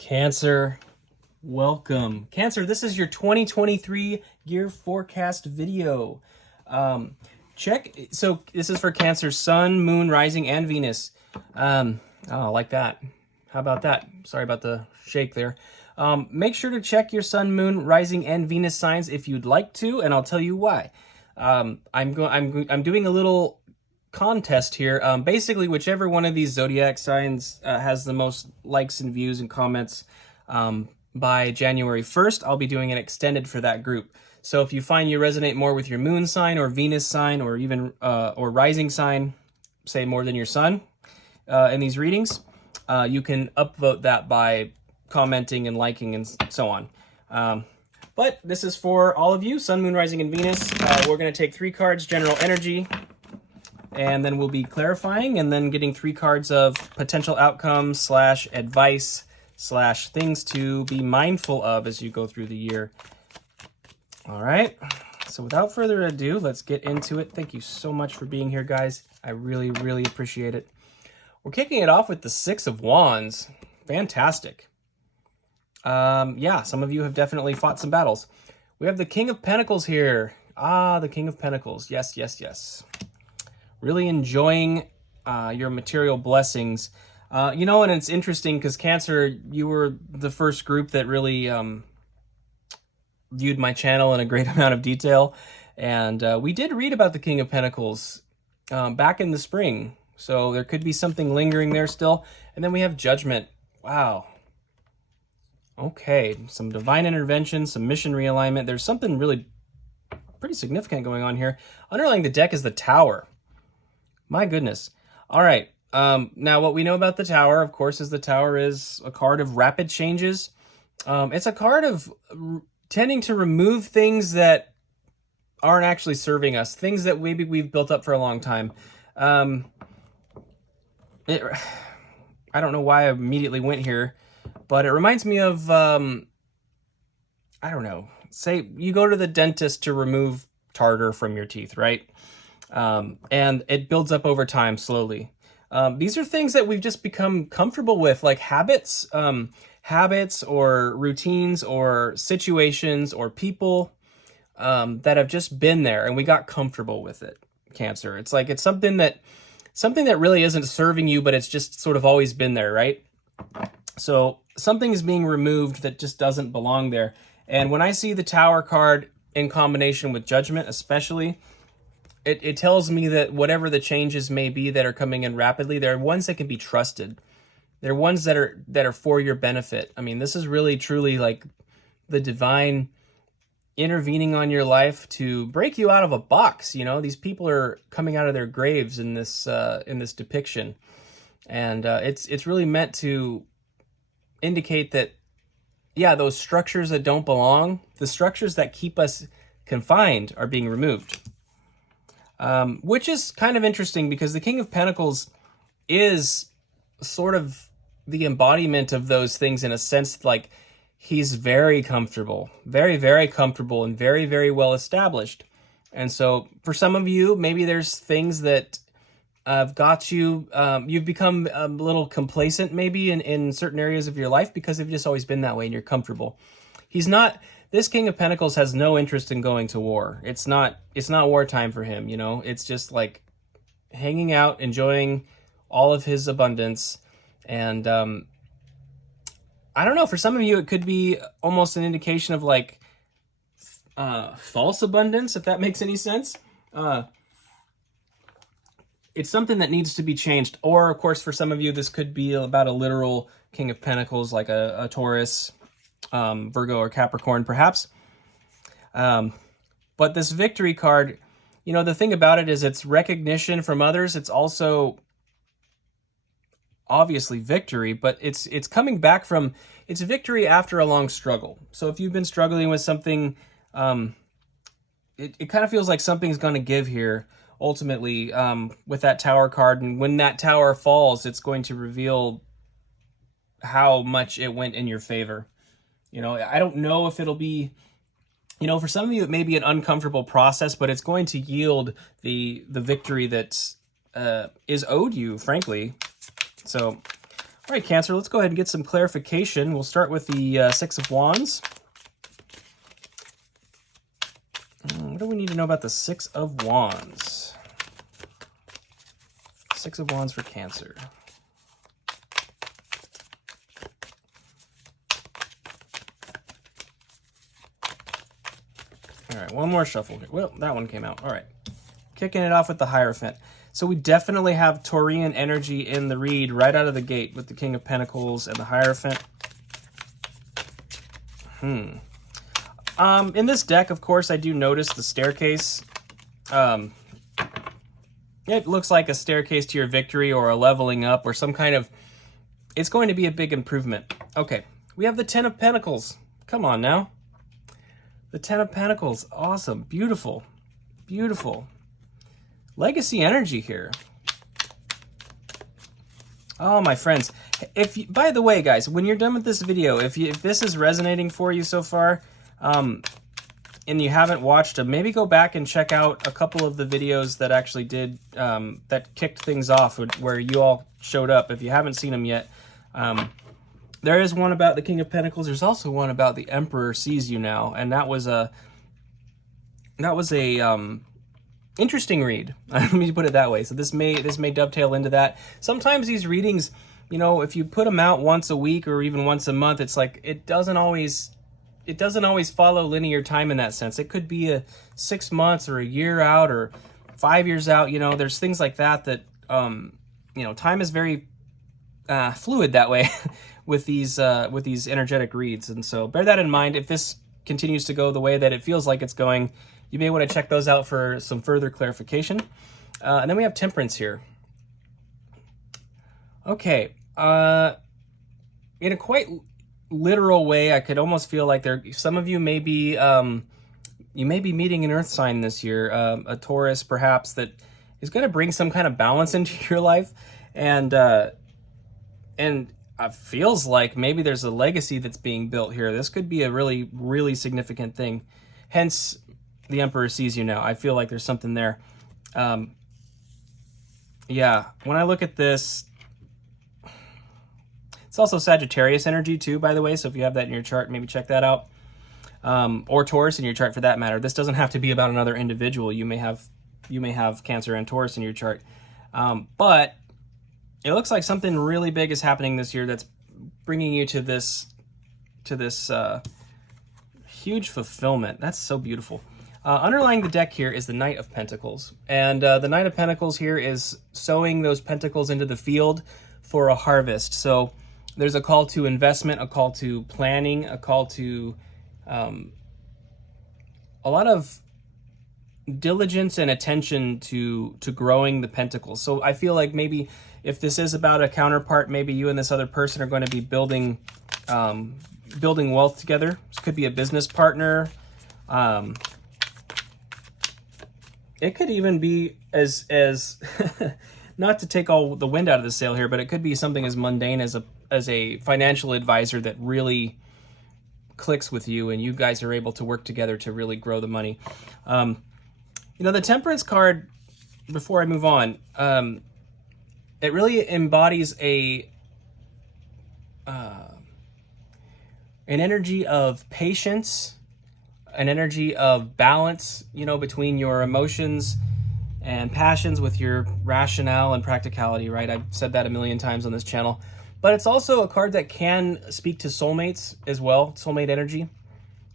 Cancer, welcome. Cancer, this is your 2023 year forecast video. So this is for Cancer, Sun, Moon, Rising, and Venus. Oh, like that. How about that? Sorry about the shake there. Make sure to check your Sun, Moon, Rising, and Venus signs if you'd like to, and I'll tell you why. I'm doing a little contest here. Basically, whichever one of these zodiac signs has the most likes and views and comments by January 1st, I'll be doing an extended for that group. So if you find you resonate more with your moon sign or Venus sign or even or rising sign, say more than your sun in these readings, you can upvote that by commenting and liking and so on. But this is for all of you, Sun, Moon, Rising, and Venus. We're going to take 3 cards, general energy, and then we'll be clarifying and then getting 3 cards of potential outcomes / advice / things to be mindful of as you go through the year. All right, so without further ado, let's get into it. Thank you so much for being here, guys. I really, really appreciate it. We're kicking it off with the 6 of Wands. Fantastic. Yeah, some of you have definitely fought some battles. We have the King of Pentacles here. The King of Pentacles. Yes, yes, yes. Really enjoying your material blessings. You know, and it's interesting because Cancer, you were the first group that really viewed my channel in a great amount of detail. And we did read about the King of Pentacles back in the spring. So there could be something lingering there still. And then we have Judgment. Wow. Okay, some divine intervention, some mission realignment. There's something really pretty significant going on here. Underlying the deck is the Tower. My goodness. All right. Now, what we know about the Tower, of course, is the Tower is a card of rapid changes. It's a card of tending to remove things that aren't actually serving us, things that maybe we've built up for a long time. I don't know why I immediately went here, but it reminds me of, I don't know, say you go to the dentist to remove tartar from your teeth, right? And it builds up over time slowly. These are things that we've just become comfortable with, like habits or routines or situations or people that have just been there, and we got comfortable with it. Cancer. It's like it's something that really isn't serving you, but it's just sort of always been there, right? So something is being removed that just doesn't belong there. And when I see the Tower card in combination with Judgment, especially, it tells me that whatever the changes may be that are coming in rapidly, there are ones that can be trusted. They're ones that are for your benefit. I mean, this is really truly like the divine intervening on your life to break you out of a box. You know, these people are coming out of their graves in this depiction, and it's really meant to indicate that, yeah, those structures that don't belong, the structures that keep us confined, are being removed. Which is kind of interesting because the King of Pentacles is sort of the embodiment of those things in a sense. Like, he's very comfortable, very, very comfortable, and very, very well established. And so for some of you, maybe there's things that have got you, you've become a little complacent maybe in certain areas of your life because they've just always been that way and you're comfortable. This King of Pentacles has no interest in going to war. It's not wartime for him, you know? It's just like hanging out, enjoying all of his abundance. And I don't know, for some of you, it could be almost an indication of like false abundance, if that makes any sense. It's something that needs to be changed. Or, of course, for some of you, this could be about a literal King of Pentacles, like a Taurus, Virgo, or Capricorn, perhaps. But this victory card, you know, the thing about it is it's recognition from others. It's also obviously victory, but it's coming back from, it's victory after a long struggle. So if you've been struggling with something, it kind of feels like something's going to give here, ultimately, with that Tower card. And when that Tower falls, it's going to reveal how much it went in your favor. You know, I don't know if it'll be, you know, for some of you, it may be an uncomfortable process, but it's going to yield the victory that is owed you, frankly. So, All right, Cancer, let's go ahead and get some clarification. We'll start with the Six of Wands. What do we need to know about the Six of Wands? Six of Wands for Cancer. All right, one more shuffle here. Well, that one came out. All right. Kicking it off with the Hierophant. So we definitely have Taurian energy in the read right out of the gate with the King of Pentacles and the Hierophant. In this deck, of course, I do notice the staircase. It looks like a staircase to your victory or a leveling up or some kind of... It's going to be a big improvement. Okay, we have the Ten of Pentacles. Come on now. The Ten of Pentacles. Awesome. Beautiful. Beautiful. Legacy energy here. Oh, my friends. By the way, guys, when you're done with this video, if this is resonating for you so far, and you haven't watched them, maybe go back and check out a couple of the videos that actually did, that kicked things off, where you all showed up. If you haven't seen them yet, there is one about the King of Pentacles. There's also one about the Emperor Sees You Now, and that was a interesting read. Let me put it that way. So this may dovetail into that. Sometimes these readings, you know, if you put them out once a week or even once a month, it's like it doesn't always follow linear time in that sense. It could be a 6 months or a year out or 5 years out. You know, there's things like that you know, time is very fluid that way with these energetic reads. And so bear that in mind. If this continues to go the way that it feels like it's going, you may want to check those out for some further clarification. And then we have Temperance here. Okay. In a quite literal way, I could almost feel like some of you may be meeting an earth sign this year, a Taurus perhaps, that is going to bring some kind of balance into your life. And it feels like maybe there's a legacy that's being built here. This could be a really, really significant thing. Hence, the Emperor Sees You Now. I feel like there's something there. Yeah, when I look at this, it's also Sagittarius energy too, by the way. So if you have that in your chart, maybe check that out. Or Taurus in your chart for that matter. This doesn't have to be about another individual. You may have Cancer and Taurus in your chart. But it looks like something really big is happening this year that's bringing you to this huge fulfillment. That's so beautiful. Underlying the deck here is the Knight of Pentacles. And the Knight of Pentacles here is sowing those pentacles into the field for a harvest. So there's a call to investment, a call to planning, a call to a lot of diligence and attention to growing the pentacles. So I feel like maybe if this is about a counterpart, maybe you and this other person are going to be building wealth together. This could be a business partner. It could even be as not to take all the wind out of the sail here, but it could be something as mundane as a financial advisor that really clicks with you, and you guys are able to work together to really grow the money. You know, the Temperance card, before I move on, it really embodies an energy of patience, an energy of balance, you know, between your emotions and passions with your rationale and practicality, right? I've said that a million times on this channel. But it's also a card that can speak to soulmates as well, soulmate energy.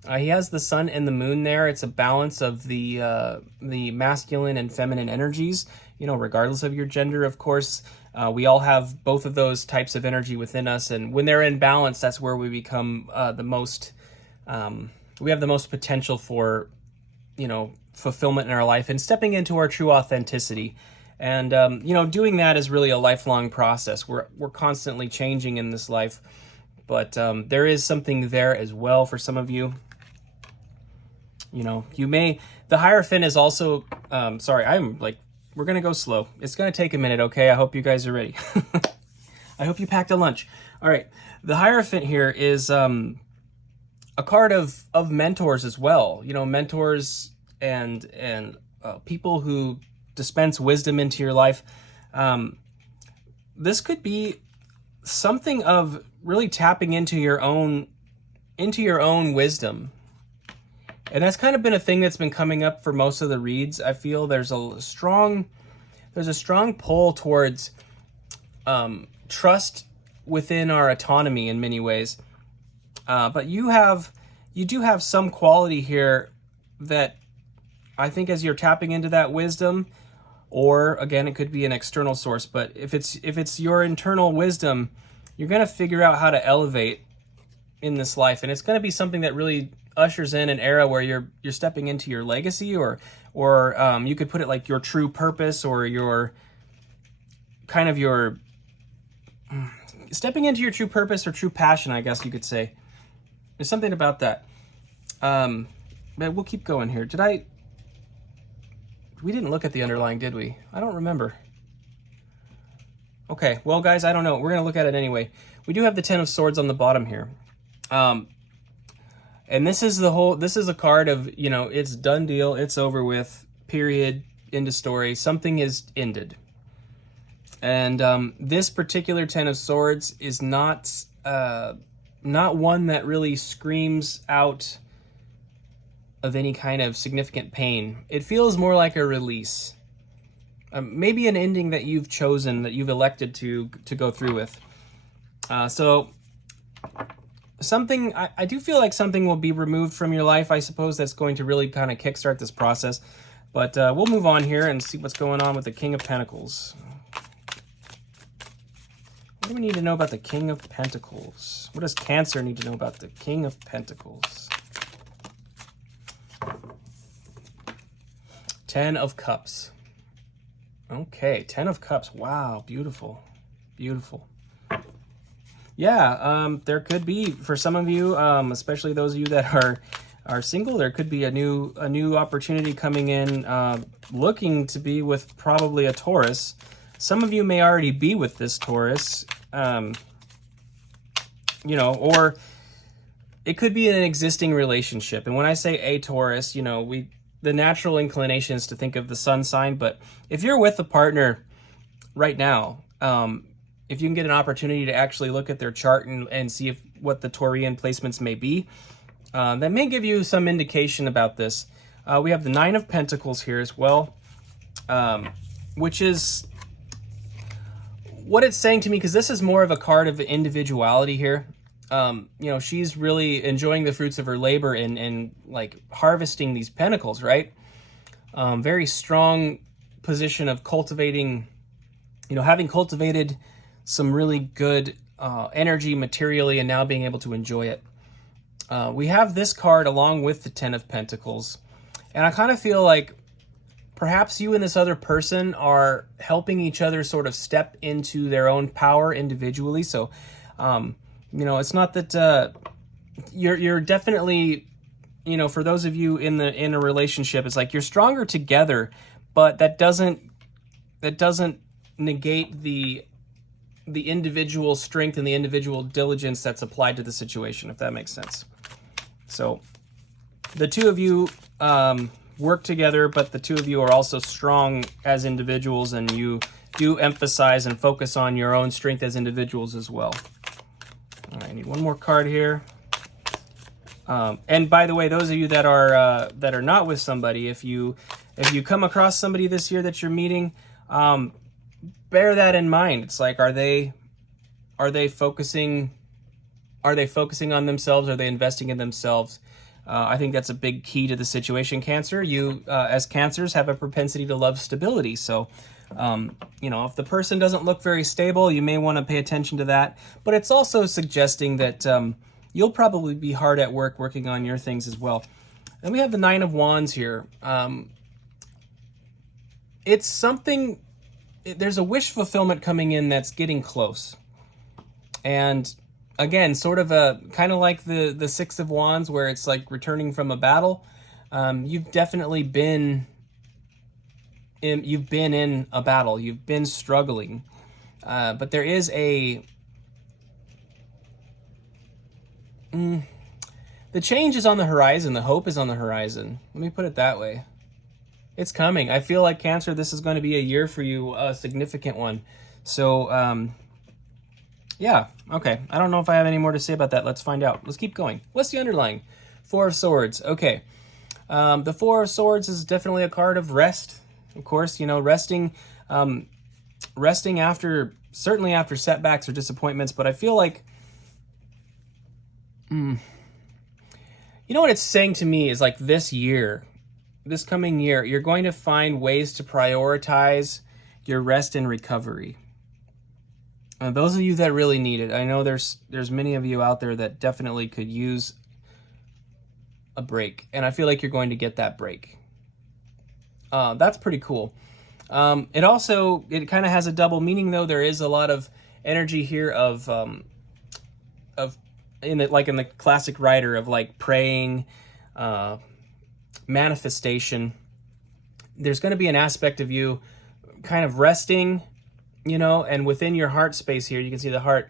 He has the sun and the moon there. It's a balance of the masculine and feminine energies, you know, regardless of your gender, of course. We all have both of those types of energy within us. And when they're in balance, that's where we become we have the most potential for, you know, fulfillment in our life and stepping into our true authenticity. And, you know, doing that is really a lifelong process. We're constantly changing in this life, but there is something there as well for some of you. You know, the Hierophant is also, sorry, we're going to go slow. It's going to take a minute, okay? I hope you guys are ready. I hope you packed a lunch. All right. The Hierophant here is a card of mentors as well. You know, mentors and people who dispense wisdom into your life. This could be something of really tapping into your own wisdom. And that's kind of been a thing that's been coming up for most of the reads. I feel there's a strong pull towards trust within our autonomy in many ways. But you do have some quality here that I think, as you're tapping into that wisdom, or again, it could be an external source, but if it's your internal wisdom, you're going to figure out how to elevate in this life. And it's going to be something that really ushers in an era where you're stepping into your legacy, or you could put it like your true purpose, or your kind of your stepping into your true purpose or true passion, I guess you could say. There's something about that. But we'll keep going here. We didn't look at the underlying, did we? I don't remember. Okay, well, guys, I don't know. We're going to look at it anyway. We do have the Ten of Swords on the bottom here. And this is a card of, it's done deal, it's over with, period, end of story. Something is ended. And this particular Ten of Swords is not one that really screams out of any kind of significant pain. It feels more like a release. Maybe an ending that you've chosen, that you've elected to go through with. So something, I do feel like something will be removed from your life, I suppose, that's going to really kind of kickstart this process. But we'll move on here and see what's going on with the King of Pentacles. What do we need to know about the King of Pentacles? What does Cancer need to know about the King of Pentacles? Ten of Cups. Okay, Ten of Cups. Wow, beautiful. Beautiful. Yeah, there could be, for some of you, especially those of you that are single, there could be a new opportunity coming in, looking to be with probably a Taurus. Some of you may already be with this Taurus, or it could be an existing relationship. And when I say a Taurus, the natural inclination is to think of the sun sign. But if you're with a partner right now, if you can get an opportunity to actually look at their chart and see what the Taurian placements may be, that may give you some indication about this. We have the Nine of Pentacles here as well, which is what it's saying to me, because this is more of a card of individuality here. She's really enjoying the fruits of her labor and like harvesting these pentacles, right? Very strong position of cultivating, having cultivated some really good energy materially and now being able to enjoy it. We have this card along with the Ten of Pentacles. And I kind of feel like perhaps you and this other person are helping each other sort of step into their own power individually. So, it's not that you're definitely, for those of you in a relationship, it's like you're stronger together, but that doesn't negate the individual strength and the individual diligence that's applied to the situation, if that makes sense. So the two of you work together, but the two of you are also strong as individuals, and you do emphasize and focus on your own strength as individuals as well. All right, I need one more card here. And by the way, those of you that are not with somebody, if you come across somebody this year that you're meeting, bear that in mind. It's like, are they focusing on themselves? Are they investing in themselves? I think that's a big key to the situation, Cancer. You, as Cancers, have a propensity to love stability. So, if the person doesn't look very stable, you may want to pay attention to that. But it's also suggesting that you'll probably be hard at work working on your things as well. And we have the Nine of Wands here. It's something, there's a wish fulfillment coming in that's getting close. And again, sort of a kind of like the Six of Wands, where it's like returning from a battle. You've definitely been in a battle. You've been struggling, but there is the change is on the horizon. The hope is on the horizon. Let me put it that way. It's coming. I feel like, Cancer, this is going to be a year for you, a significant one. So Yeah, okay. I don't know if I have any more to say about that. Let's find out. Let's keep going. What's the underlying? Four of Swords. Okay. The Four of Swords is definitely a card of rest. Of course, you know, resting after, certainly after setbacks or disappointments, but I feel like, you know what it's saying to me is like this coming year, you're going to find ways to prioritize your rest and recovery. Those of you that really need it, I know there's many of you out there that definitely could use a break, and I feel like you're going to get that break. That's pretty cool. It kind of has a double meaning though. There is a lot of energy here of in the classic writer of like praying, manifestation. There's going to be an aspect of you kind of resting, you know, and within your heart space here, you can see the heart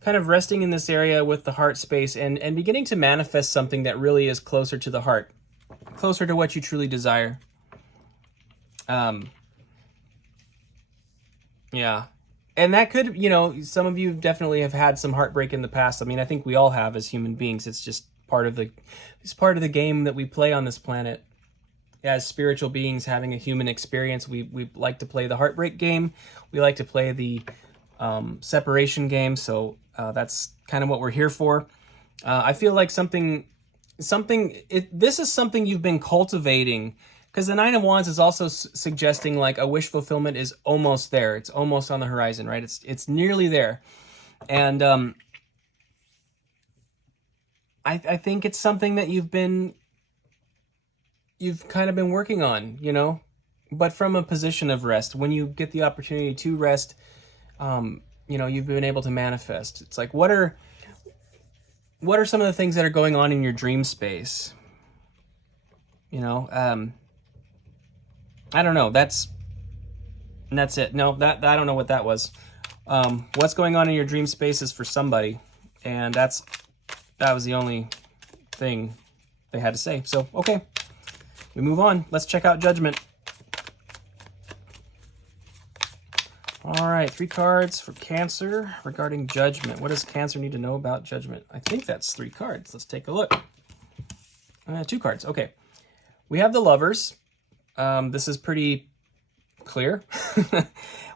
kind of resting in this area with the heart space and beginning to manifest something that really is closer to the heart, closer to what you truly desire. Yeah. And that could, you know, some of you definitely have had some heartbreak in the past. I mean, I think we all have as human beings. It's just part of the game that we play on this planet. As spiritual beings having a human experience, we like to play the heartbreak game. We like to play the separation game. So that's kind of what we're here for. I feel like this is something you've been cultivating, because the Nine of Wands is also suggesting like a wish fulfillment is almost there. It's almost on the horizon, right? It's nearly there. And I think it's something that you've kind of been working on, you know, but from a position of rest. When you get the opportunity to rest, you know, you've been able to manifest. It's like, what are some of the things that are going on in your dream space? You know, I don't know. That's it. No, that I don't know what that was. What's going on in your dream space is for somebody, and that was the only thing they had to say. So, okay. We move on. Let's check out Judgment. All right, 3 cards for Cancer regarding Judgment. What does Cancer need to know about Judgment? I think that's 3 cards. Let's take a look. 2 cards. Okay. We have the Lovers. This is pretty clear.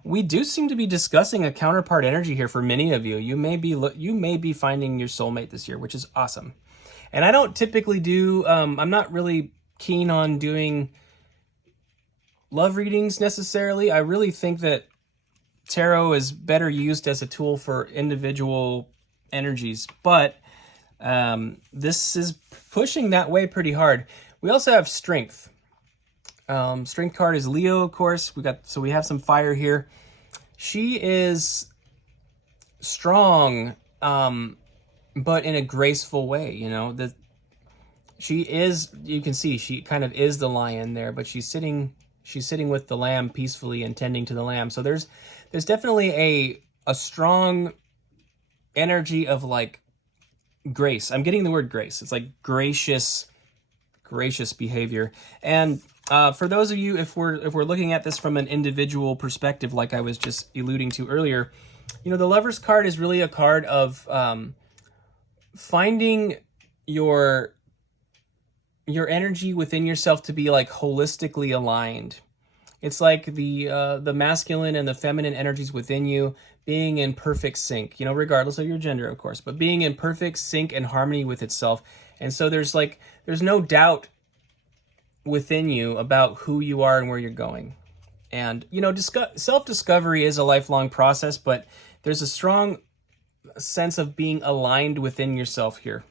We do seem to be discussing a counterpart energy here for many of you. You may be finding your soulmate this year, which is awesome. And I don't typically do. I'm not really keen on doing love readings necessarily. I really think that tarot is better used as a tool for individual energies, but this is pushing that way pretty hard. We also have Strength. Strength card is Leo, of course. We have some fire here. She is strong, but in a graceful way, you know. She is, you can see, she kind of is the lion there, but she's sitting with the lamb peacefully and tending to the lamb. So there's definitely a strong energy of like grace. I'm getting the word grace. It's like gracious behavior. And for those of you, if we're looking at this from an individual perspective, like I was just alluding to earlier, you know, the Lover's card is really a card of finding your energy within yourself to be like holistically aligned. It's like the masculine and the feminine energies within you being in perfect sync, you know, regardless of your gender, of course, but being in perfect sync and harmony with itself. And so there's no doubt within you about who you are and where you're going. And, you know, self-discovery is a lifelong process, but there's a strong sense of being aligned within yourself here.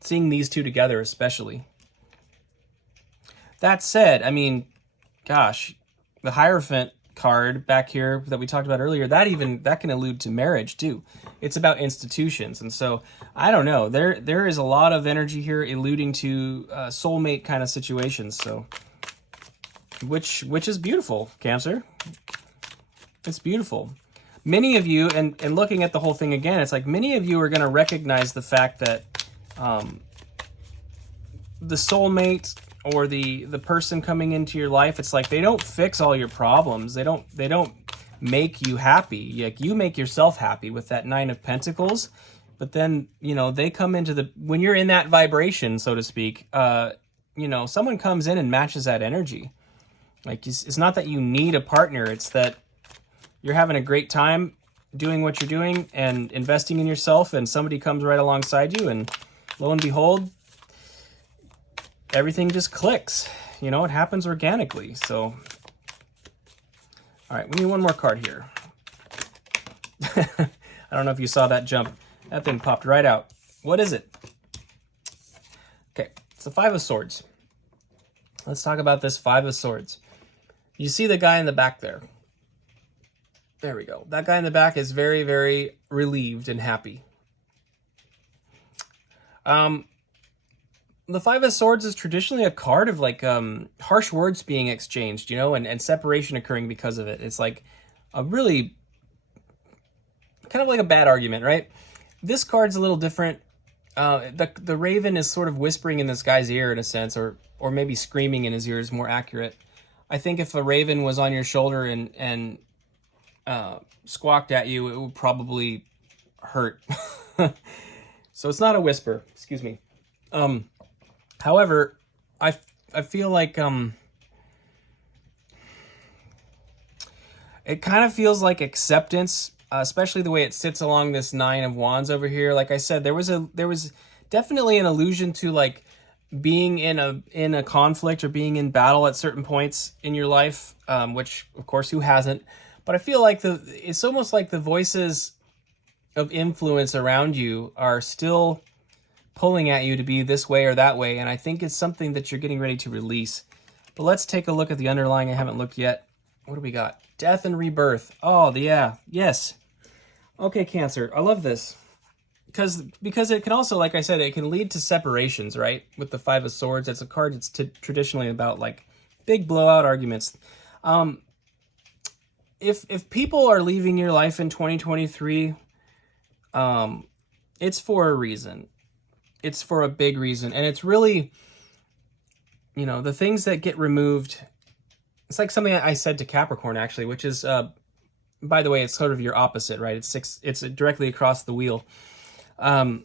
Seeing these two together especially. That said, I mean, gosh, the Hierophant card back here that we talked about earlier, that can allude to marriage too. It's about institutions. And so, I don't know, there is a lot of energy here alluding to soulmate kind of situations. So, which is beautiful, Cancer. It's beautiful. Many of you, and looking at the whole thing again, it's like many of you are going to recognize the fact that the soulmate or the person coming into your life, it's like they don't fix all your problems. They don't make you happy. Like, you make yourself happy with that Nine of Pentacles. But then, you know, they come into the, when you're in that vibration, so to speak, you know, someone comes in and matches that energy. Like, it's not that you need a partner. It's that you're having a great time doing what you're doing and investing in yourself, and somebody comes right alongside you, and lo and behold, everything just clicks. You know, it happens organically. So, all right, we need one more card here. I don't know if you saw that jump. That thing popped right out. What is it? Okay, it's the Five of Swords. Let's talk about this Five of Swords. You see the guy in the back there. There we go. That guy in the back is very, very relieved and happy. The Five of Swords is traditionally a card of like harsh words being exchanged, you know, and separation occurring because of it. It's like a really kind of like a bad argument, right? This card's a little different. The raven is sort of whispering in this guy's ear in a sense, or maybe screaming in his ear is more accurate. I think if a raven was on your shoulder and squawked at you, it would probably hurt. So it's not a whisper, excuse me. However, I feel like it kind of feels like acceptance, especially the way it sits along this Nine of Wands over here. Like I said, there was definitely an allusion to like being in a conflict or being in battle at certain points in your life, which of course who hasn't. But I feel like it's almost like the voices of influence around you are still pulling at you to be this way or that way, and I think it's something that you're getting ready to release. But let's take a look at the underlying. I haven't looked yet. What do we got? Death and rebirth. Oh, yeah. Yes. Okay, Cancer. I love this. Because it can also, like I said, it can lead to separations, right? With the Five of Swords, it's a card that's traditionally about like big blowout arguments. If people are leaving your life in 2023, it's for a reason. It's for a big reason. And it's really, you know, the things that get removed. It's like something I said to Capricorn, actually, which is, by the way, it's sort of your opposite, right? It's directly across the wheel. When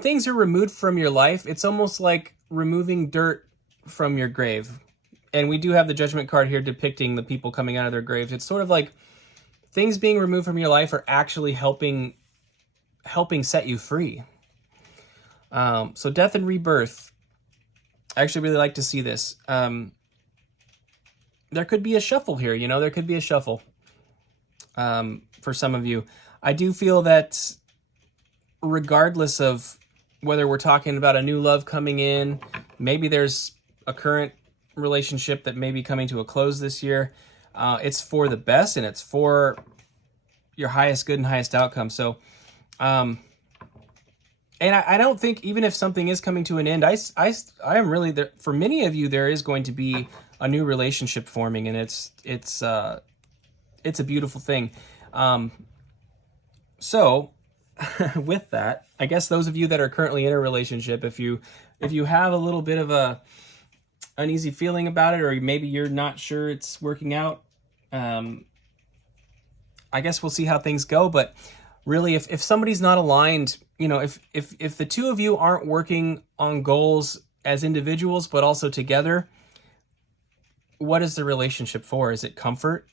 things are removed from your life, it's almost like removing dirt from your grave. And we do have the Judgment card here depicting the people coming out of their graves. It's sort of like things being removed from your life are actually helping set you free. So death and rebirth. I actually really like to see this. There could be a shuffle here, you know, there could be a shuffle for some of you. I do feel that regardless of whether we're talking about a new love coming in, maybe there's a current relationship that may be coming to a close this year, it's for the best and it's for your highest good and highest outcome. So, and I don't think, even if something is coming to an end, I am really there. For many of you, there is going to be a new relationship forming, and it's a beautiful thing. So with that, I guess those of you that are currently in a relationship, if you have a little bit of a uneasy feeling about it, or maybe you're not sure it's working out, I guess we'll see how things go. But really, if somebody's not aligned, you know, if the two of you aren't working on goals as individuals, but also together, what is the relationship for? Is it comfort?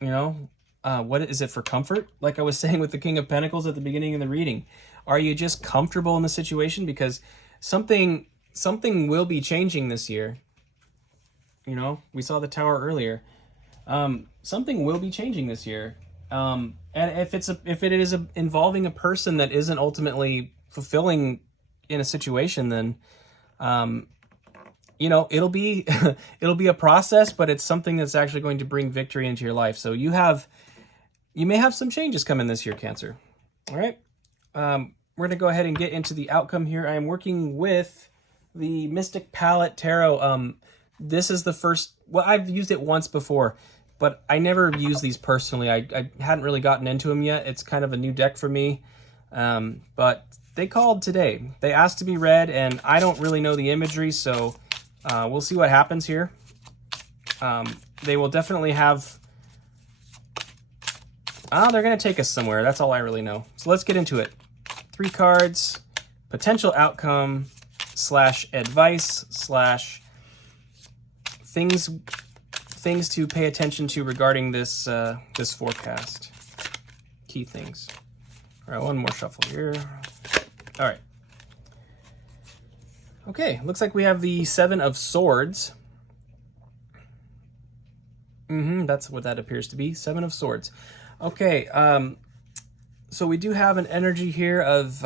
You know, what is it for comfort? Like I was saying with the King of Pentacles at the beginning of the reading, are you just comfortable in the situation? Because something will be changing this year. You know, we saw the Tower earlier. Something will be changing this year. And if it is involving a person that isn't ultimately fulfilling in a situation, then, you know, it'll be a process, but it's something that's actually going to bring victory into your life. So you may have some changes coming this year, Cancer. All right. We're going to go ahead and get into the outcome here. I am working with the Mystic Palette Tarot. This is the first, well, I've used it once before, but I never used these personally. I hadn't really gotten into them yet. It's kind of a new deck for me. But they called today. They asked to be read, and I don't really know the imagery, so we'll see what happens here. they will definitely have... they're going to take us somewhere. That's all I really know. So let's get into it. 3 cards, potential outcome / advice / things to pay attention to regarding this this forecast. Key things. All right, one more shuffle here. All right. Okay, looks like we have the 7 of Swords. That's what that appears to be, 7 of Swords. Okay, so we do have an energy here of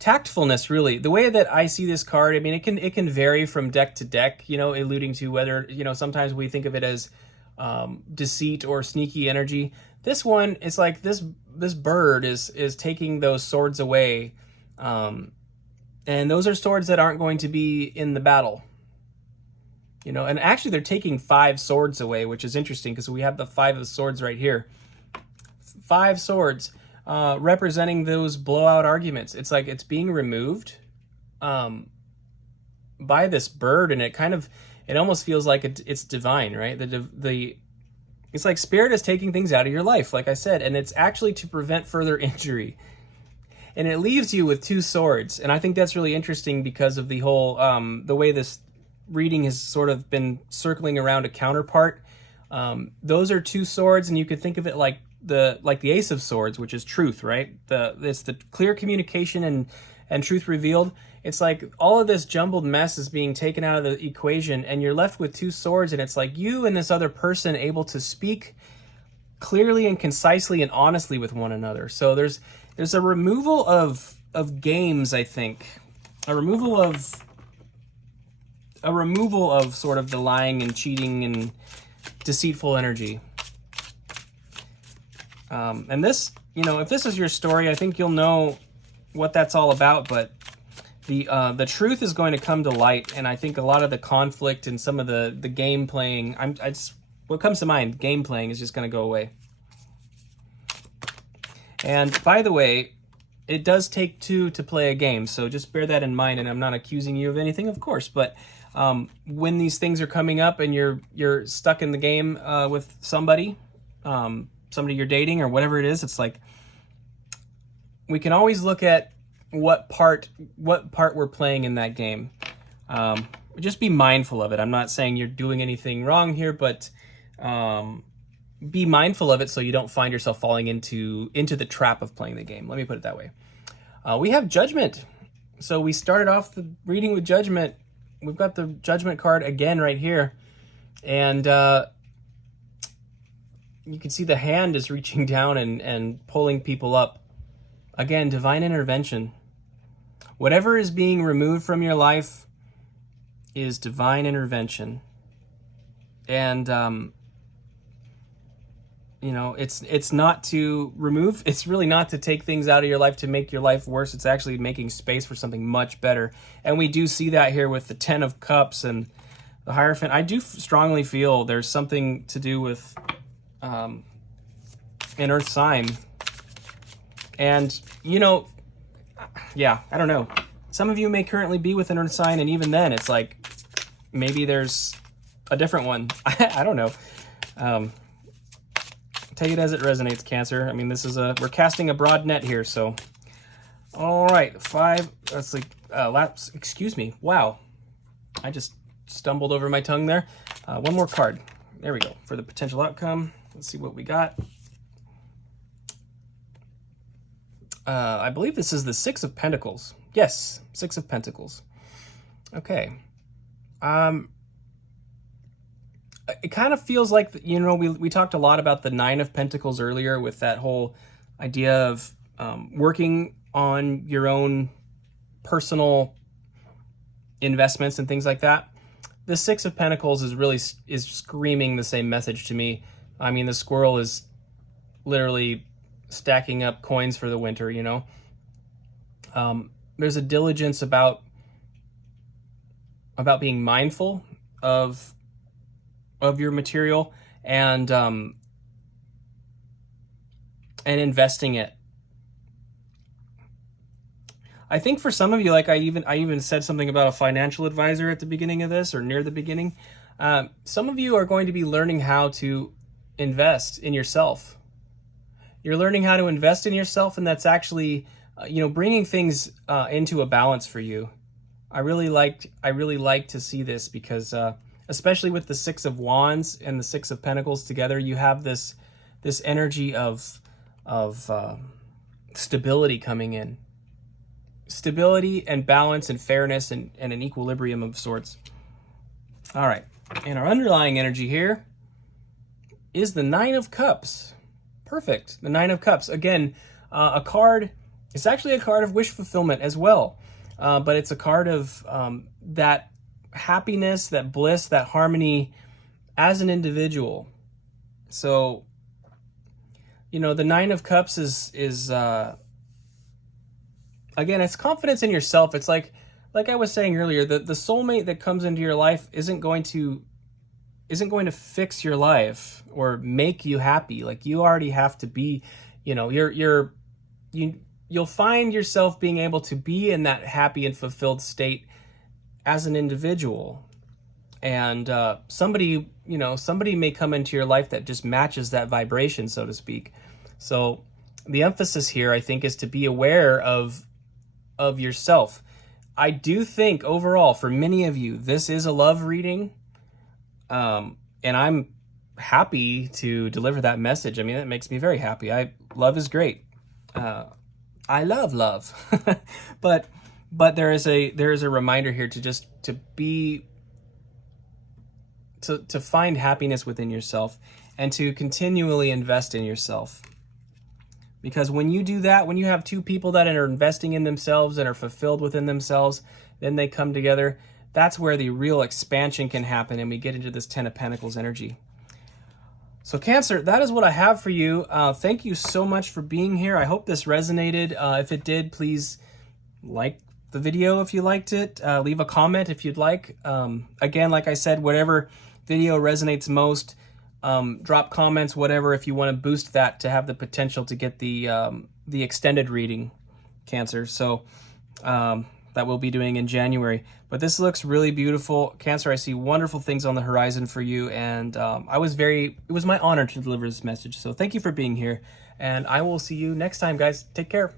tactfulness, really. The way that I see this card, I mean, it can vary from deck to deck, you know, alluding to whether, you know, sometimes we think of it as deceit or sneaky energy. This one, it's like this bird is taking those swords away, and those are swords that aren't going to be in the battle. You know, and actually they're taking 5 swords away, which is interesting because we have the 5 of Swords right here. 5 swords representing those blowout arguments. It's like it's being removed by this bird, and it almost feels like it's divine, right? It's like Spirit is taking things out of your life, like I said, and it's actually to prevent further injury. And it leaves you with 2 swords, and I think that's really interesting because of the whole the way this reading has sort of been circling around a counterpart. Those are 2 swords, and you could think of it like the Ace of Swords, which is truth, right? It's the clear communication and truth revealed. It's like all of this jumbled mess is being taken out of the equation, and you're left with 2 swords, and it's like you and this other person able to speak clearly and concisely and honestly with one another. So there's a removal of games, I think. A removal of sort of the lying and cheating and deceitful energy. And this, you know, if this is your story, I think you'll know what that's all about, but the truth is going to come to light, and I think a lot of the conflict and some of the game playing, what comes to mind, game playing, is just going to go away. And by the way, it does take 2 to play a game, so just bear that in mind, and I'm not accusing you of anything, of course, but when these things are coming up and you're stuck in the game with somebody you're dating or whatever it is, it's like we can always look at what part we're playing in that game. Just be mindful of it. I'm not saying you're doing anything wrong here, but be mindful of it so you don't find yourself falling into the trap of playing the game. Let me put it that way. We have Judgment. So we started off the reading with Judgment. We've got the Judgment card again right here. And you can see the hand is reaching down and pulling people up. Again, divine intervention. Whatever is being removed from your life is divine intervention. And you know, it's not to remove, it's really not to take things out of your life to make your life worse. It's actually making space for something much better. And we do see that here with the 10 of Cups and the Hierophant. I do strongly feel there's something to do with an Earth sign. And, you know, yeah, I don't know. Some of you may currently be with an Earth sign, and even then, it's like, maybe there's a different one. I don't know. Take it as it resonates, Cancer. I mean, we're casting a broad net here, so. All right, 5, let's see, excuse me, wow. I just stumbled over my tongue there. One more card. There we go, for the potential outcome. Let's see what we got. I believe this is the 6 of Pentacles. Yes, 6 of Pentacles. Okay. It kind of feels like, you know, we talked a lot about the 9 of Pentacles earlier with that whole idea of working on your own personal investments and things like that. The 6 of Pentacles is screaming the same message to me. I mean, the squirrel is literally stacking up coins for the winter, you know. There's a diligence about being mindful of your material and investing it. I think for some of you, like I even said something about a financial advisor at the beginning of this, or near the beginning. Some of you are going to be learning how to invest in yourself. You're learning how to invest in yourself, and that's actually, bringing things into a balance for you. I really like to see this because, especially with the Six of Wands and the Six of Pentacles together, you have this energy of stability coming in, stability and balance and fairness and an equilibrium of sorts. All right, and our underlying energy here is the Nine of Cups. Perfect. The Nine of Cups. Again, a card. It's actually a card of wish fulfillment as well, but it's a card of that happiness, that bliss, that harmony as an individual. So, the Nine of Cups is again, it's confidence in yourself. It's like I was saying earlier, the soulmate that comes into your life isn't going to fix your life or make you happy. Like, you already have to be, you'll find yourself being able to be in that happy and fulfilled state as an individual. And somebody may come into your life that just matches that vibration, so to speak. So the emphasis here, I think, is to be aware of yourself. I do think overall, for many of you, this is a love reading. And I'm happy to deliver that message. I mean, that makes me very happy. Love is great. I love love. but there is a reminder here to find happiness within yourself and to continually invest in yourself. Because when you do that, when you have two people that are investing in themselves and are fulfilled within themselves, then they come together. That's where the real expansion can happen, and we get into this Ten of Pentacles energy. So Cancer, that is what I have for you. Thank you so much for being here. I hope this resonated. If it did, please like the video if you liked it. Leave a comment if you'd like. Again, like I said, whatever video resonates most, drop comments, whatever, if you want to boost that to have the potential to get the extended reading, Cancer. So that we'll be doing in January. But this looks really beautiful. Cancer, I see wonderful things on the horizon for you, and it was my honor to deliver this message. So thank you for being here, and I will see you next time, guys. Take care.